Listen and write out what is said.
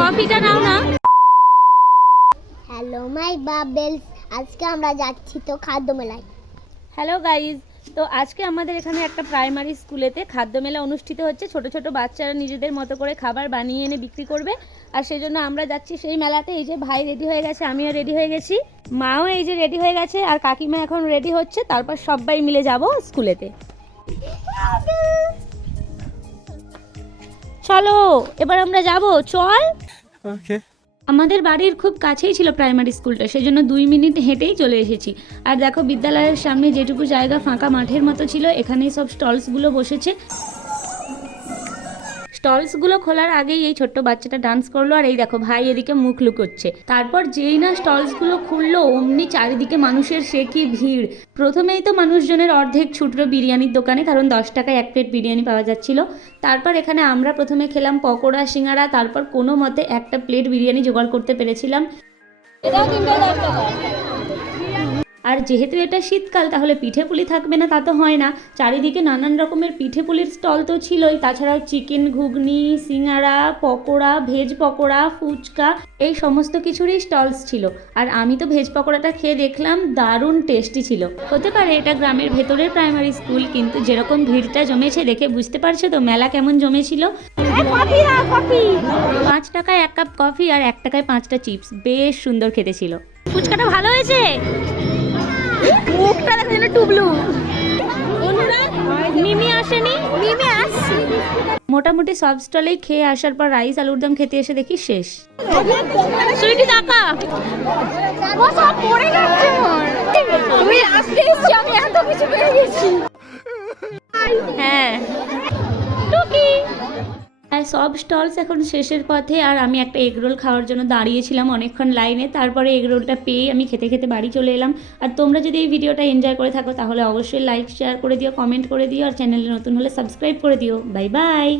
কফিটা নাও না। Hello my bubbles, আজকে আমরা যাচ্ছি তো খাদ্য মেলায়। হ্যালো গাইজ, তো আজকে আমাদের এখানে একটা প্রাইমারি স্কুলেতে খাদ্য মেলা অনুষ্ঠিত হচ্ছে। ছোট ছোট বাচ্চারা নিজেদের মতো করে খাবার বানিয়ে এনে বিক্রি করবে, আর সেই জন্য আমরা যাচ্ছি সেই মেলাতে। এই যে ভাই রেডি হয়ে গেছে, আমিও রেডি হয়ে গেছি, মাও এই যে রেডি হয়ে গেছে, আর কাকিমা এখন রেডি হচ্ছে। তারপর সবাই মিলে যাব স্কুলেতে। চলো এবার আমরা যাব, চল। ওকে। আমাদের বাড়ির খুব কাছেই ছিল প্রাইমারি স্কুলটা, সেই জন্য 2 মিনিট হেঁটেই চলে এসেছি। আর দেখো বিদ্যালয়ের সামনে যেটুকু জায়গা ফাঁকা মাঠের মতো ছিল, এখানেই সব স্টলসগুলো বসেছে। স্টলসগুলো খোলার আগেই এই ছোট্ট বাচ্চাটা ডান্স করলো, আর এই দেখো ভাই এদিকে মুখ লুকোচ্ছে। তারপর যেই না স্টলসগুলো খুললো, অমনি চারিদিকে মানুষের সে কি ভিড়। প্রথমেই তো মানুষজনের অর্ধেক ছুটলো বিরিয়ানির দোকানে, কারণ 10 টাকায় 1 প্লেট বিরিয়ানি পাওয়া যাচ্ছিল। তারপর এখানে আমরা প্রথমে খেলাম পকোড়া সিঙ্গারা, তারপর কোনো মতে একটা প্লেট বিরিয়ানি জোগাড় করতে পেরেছিলাম। আর যেহেতু এটা শীতকাল, তাহলে পিঠে পুলি থাকবে না তা তো হয় না। চারিদিকে নানান রকমের পিঠে পুলির স্টল তো ছিলই, তাছাড়াও চিকেন ঘুগনি, সিঙ্গারা, পকোড়া, ভেজ পকোড়া, ফুচকা, এই সমস্ত কিছুরই স্টলস ছিল। আর আমি তো ভেজ পকোড়াটা খেয়ে দেখলাম, দারুণ টেস্টি ছিল। হতে পারে এটা গ্রামের ভেতরের প্রাইমারি স্কুল, কিন্তু যেরকম ভিড়টা জমেছে দেখে বুঝতে পারছো তো মেলা কেমন জমেছিল। 5 টাকায় 1 কাপ কফি আর 1 টাকায় 5টা চিপস, বেশ সুন্দর খেতে ছিল। ফুচকাটা ভালো হয়েছে, মুখটা দেখো যেন টুবলু। মিমি আসেনি, মিমি আসছে। মোটামুটি সব স্টলেই খেয়ে আসার পর রাইস আলুর দম খেতে এসে দেখি শেষ। সুইটি টাকা ও সব পড়ে গেছে। আমি আসতে এসেছি, আমি এত কিছু পেয়ে গেছি। হ্যাঁ টুকি। আর সব স্টলস এখন শেষের পথে, আর আমি একটা এগরোল খাওয়ার জন্য দাঁড়িয়েছিলাম অনেকক্ষণ লাইনে। তারপরে এগরোলটা পেয়ে আমি খেতে খেতে বাড়ি চলে এলাম। আর তোমরা যদি এই ভিডিওটা এনজয় করে থাকো, তাহলে অবশ্যই লাইক শেয়ার করে দিও, কমেন্ট করে দিও, আর চ্যানেলে নতুন হলে সাবস্ক্রাইব করে দিও। Bye bye.